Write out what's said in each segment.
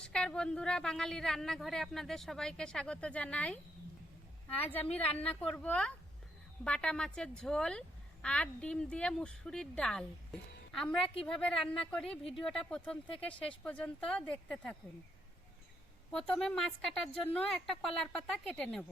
নমস্কার বন্ধুরা, বাঙালি রান্নাঘরে আপনাদের সবাইকে স্বাগত জানাই। আজ আমি রান্না করব বাটা মাছের ঝোল আর ডিম দিয়ে মুসুরির ডাল। আমরা কিভাবে রান্না করি ভিডিওটা প্রথম থেকে শেষ পর্যন্ত দেখতে থাকুন। প্রথমে মাছ কাটার জন্য একটা কলার পাতা কেটে নেব।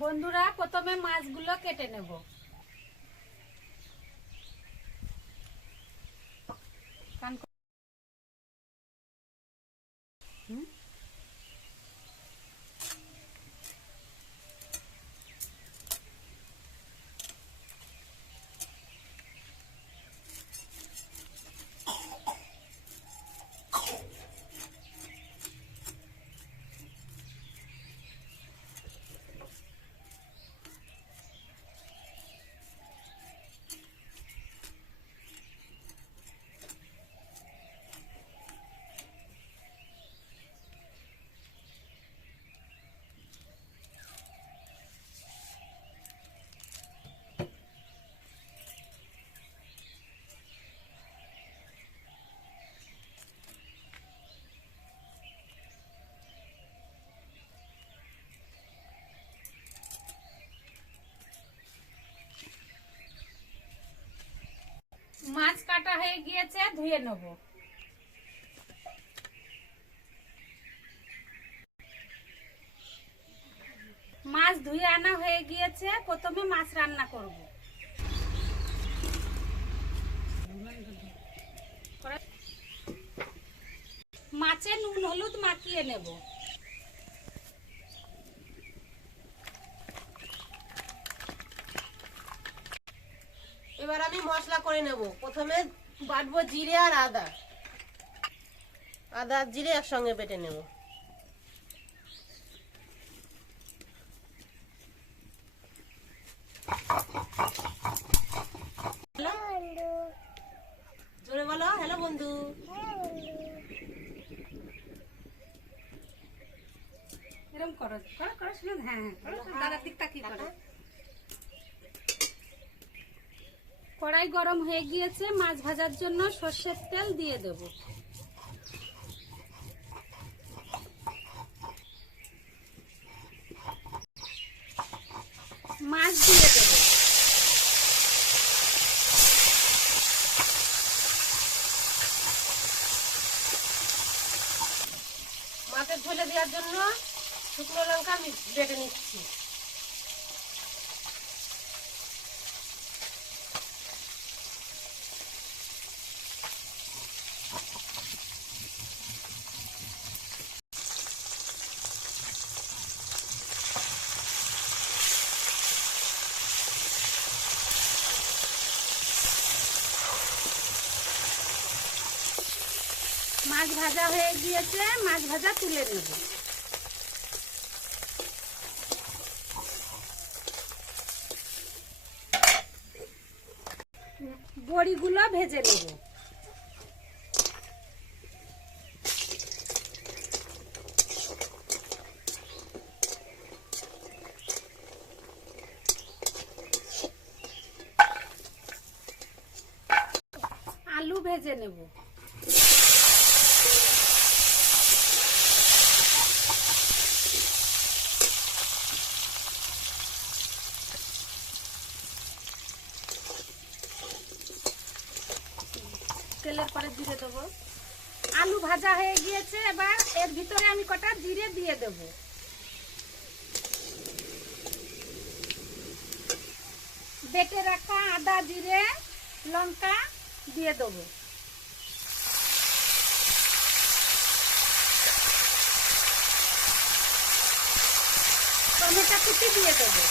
বন্ধুরা, প্রথমে মাছগুলো কেটে নেব। মাছ কাটা হয়ে গিয়েছে, ধুয়ে নেব। মাছ ধুয়ে আনা হয়ে গিয়েছে, প্রথমে মাছ রান্না করব। মাছে নুন হলুদ মাখিয়ে নেব। এবার আমি মশলা করে নেব। প্রথমে বাটবো জিরে আর আদা। আদা জিরে একসঙ্গে বেটে নেব। জোরে বলো, হ্যালো বন্ধু। এরকম করো করো করো, শুনুন। হ্যাঁ হ্যাঁ, দাদার দিকটা কি করো। কড়াই গরম হয়ে গিয়েছে, মাছ ভাজার জন্য সর্ষের তেল দিয়ে দেব। মাছ দিয়ে দেব। মাছের ঝোলে দেওয়ার জন্য শুকনো লঙ্কা আমি বেটে নিচ্ছি। মাছ ভাজা হয়ে গিয়েছে, মাছ ভাজা তুলে নেব। বড়িগুলো ভেজে নেব। আলু ভেজে নেব। তেলের পরে দিয়ে দেবো আলু ভাজা হয়ে গিয়েছে, এবার এর ভিতরে আমি কটা জিরে দিয়ে দেব। বেটে রাখা আদা, জিরে, লঙ্কা দিয়ে দেবো। টমেটো কুচি দিয়ে দেবো।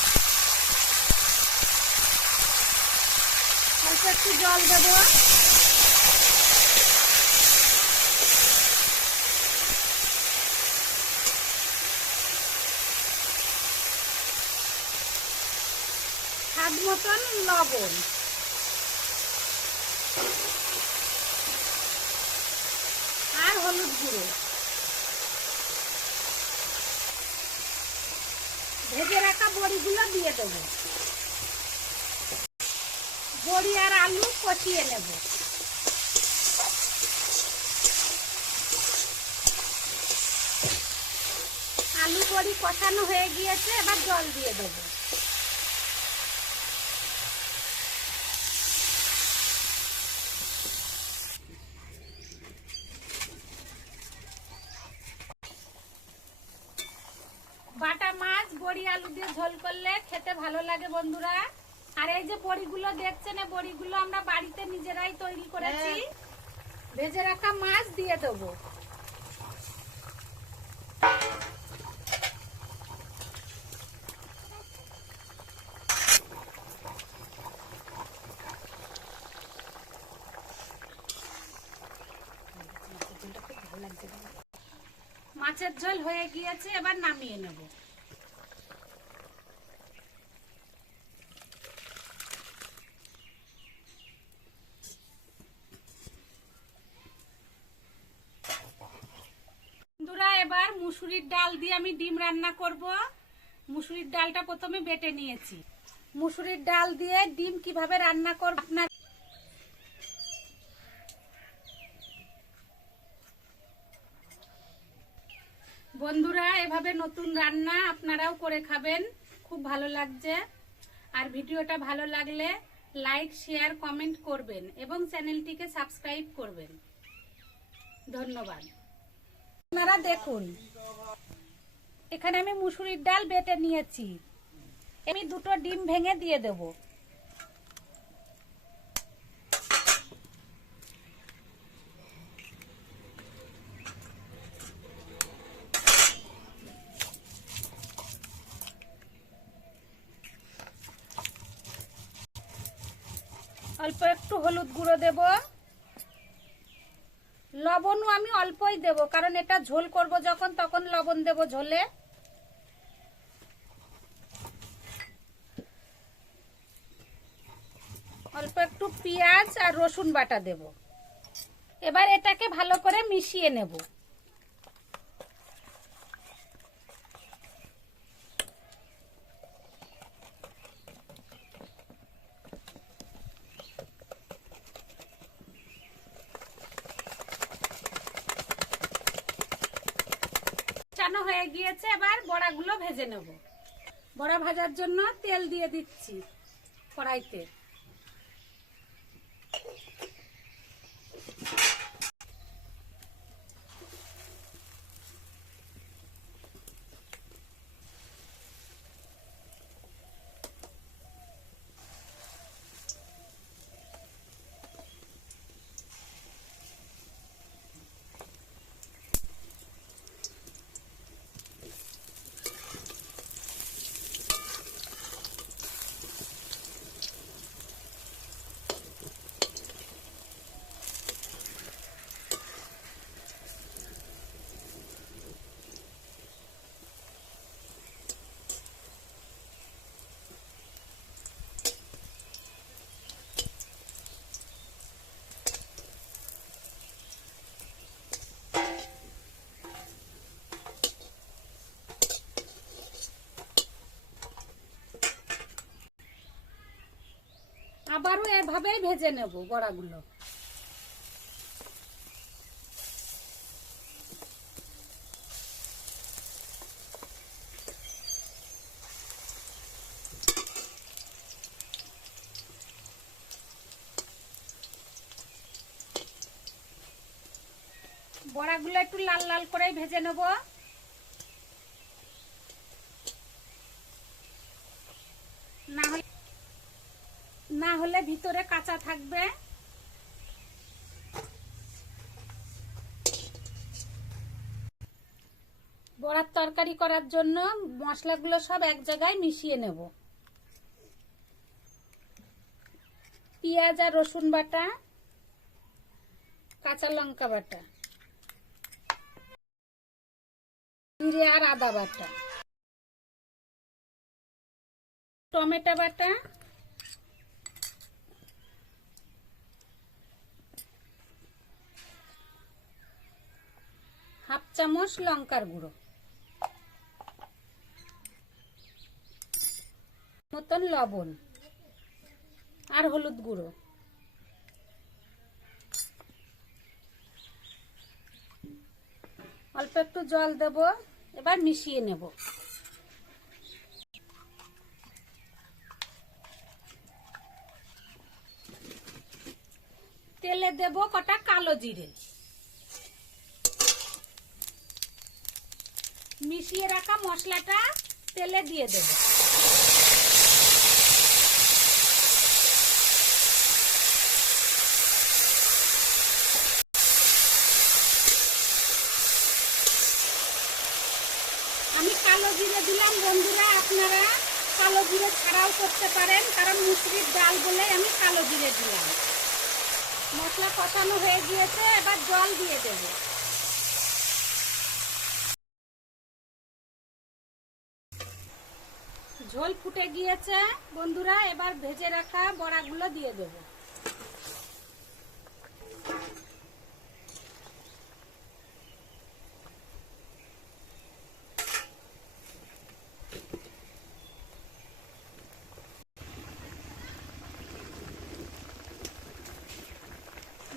অল্প একটু জল দেবো। স্বাদ মতন লবণ। আর হলুদ গুঁড়ো। ভেজে রাখা বড়িগুলো দিয়ে দেবো। বড়ি আর আলু কষিয়ে নেব। আলু বড়ি কষানো হয়ে গিয়েছে, এবার জল দিয়ে দেবো। বাটা মাছ বড়ি আলু দিয়ে ঝোল করলে খেতে ভালো লাগে বন্ধুরা। আর এই যে বড়িগুলো দেখছেন, এই বড়িগুলো আমরা বাড়িতে নিজেরাই তৈরি করেছি। ভেজে রাখা মাছ দিয়ে দেবো। মাছের ঝোল হয়ে গিয়েছে, এবার নামিয়ে নেব। বন্ধুরা, এবার মুসুরির ডাল দিয়ে আমি ডিম রান্না করব। মুসুরির ডালটা প্রথমে বেটে নিয়েছি। মুসুরির ডাল দিয়ে ডিম কিভাবে রান্না করব আপনার বন্ধুরা, এভাবে নতুন রান্না আপনারাও করে খাবেন, খুব ভালো লাগছে। আর ভিডিওটা ভালো লাগলে লাইক, শেয়ার, কমেন্ট করবেন এবং চ্যানেলটিকে সাবস্ক্রাইব করবেন। ধন্যবাদ। আপনারা দেখুন, এখানে আমি মুসুরির ডাল বেটে নিয়েছি। আমি দুটো ডিম ভেঙে দিয়ে দেব। অল্প একটু হলুদ গুঁড়ো দেব। লবণও আমি অল্পই দেব, কারণ এটা ঝোল করব যখন, তখন লবণ দেব ঝোলে। অল্প একটু পেঁয়াজ আর রসুন বাটা দেব। এবার এটাকে ভালো করে মিশিয়ে নেব। চানো হয়ে গিয়েছে, এবার বড়াগুলো ভেজে নেব। বড়া ভাজার জন্য তেল দিয়ে দিচ্ছি কড়াইতে। আবারও এভাবেই ভেজে নেব বড়াগুলো। বড়াগুলো একটু লাল লাল করে ভেজে নেব। না হলে ভিতরে কাঁচা থাকবে। বড়ার তরকারি করার জন্য মশলাগুলো সব এক জায়গায় মিশিয়ে নেব। পেঁয়াজ আর রসুন বাটা, কাঁচা লঙ্কা বাটা, জিরে আর আদা বাটা, টমেটো বাটা, হাফ চামচ লঙ্কার গুঁড়ো, মতন লবণ আর হলুদ গুঁড়ো। অল্প একটু জল দেব, এবার মিশিয়ে নেব। তেলে দেব কটা কালো জিরে, মিশিয়ে রাখা মশলাটা তেলে দিয়ে দেব। আমি কালো জিরে দিলাম বন্ধুরা, আপনারা কালো জিরে ছাড়াও করতে পারেন, কারণ মুসুরির ডাল বলে আমি কালো জিরে দিলাম। মশলা কষানো হয়ে গিয়েছে, এবার জল দিয়ে দেব। ঝোল ফুটে গিয়েছে বন্ধুরা, এবার ভেজে রাখা বড়াগুলো দিয়ে দেব।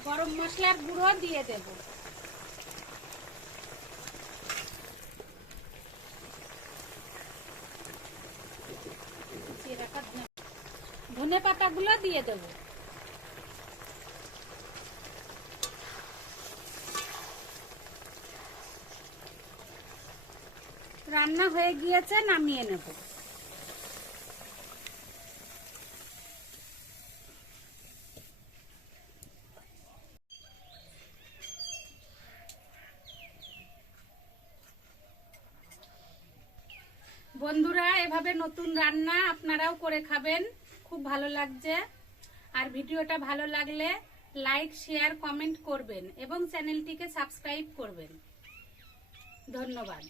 গরম মশলার গুঁড়ো দিয়ে দেব। ধনে পাতাগুলো দিয়ে দেব। রান্না হয়ে গিয়েছে, নামিয়ে নেব। বন্ধুরা, এভাবে নতুন রান্না আপনারাও করে খাবেন, খুব ভালো লাগছে। আর ভিডিওটা ভালো লাগলে লাইক, শেয়ার, কমেন্ট করবেন এবং চ্যানেলটিকে সাবস্ক্রাইব করবেন। ধন্যবাদ।